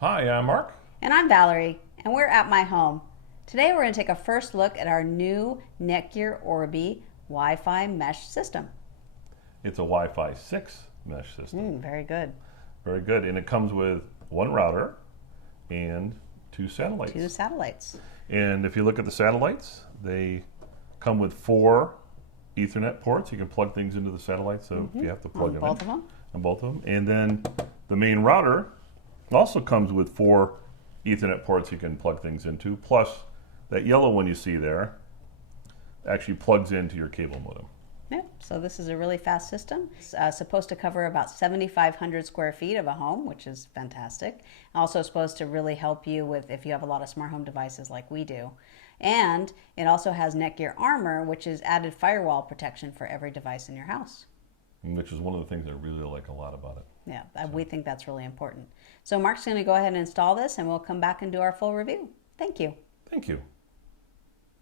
Hi, I'm Mark. And I'm Valerie, and we're at my home. Today we're going to take a first look at our new Netgear Orbi Wi-Fi mesh system. It's a Wi-Fi 6 mesh system. Very good. Very good. And it comes with one router and two satellites. Two satellites. And if you look at the satellites, they come with four Ethernet ports. You can plug things into the satellite, so if you have to plug them both in. of them. On both of them. And then the main router also comes with four Ethernet ports you can plug things into, plus that yellow one you see there actually plugs into your cable modem. Yeah, so this is a really fast system. It's supposed to cover about 7,500 square feet of a home, which is fantastic. Also supposed to really help you with if you have a lot of smart home devices like we do. And it also has Netgear Armor, which is added firewall protection for every device in your house. Which is one of the things I really like a lot about it. Yeah, we think that's really important. So Mark's going to go ahead and install this, and we'll come back and do our full review. Thank you. Thank you.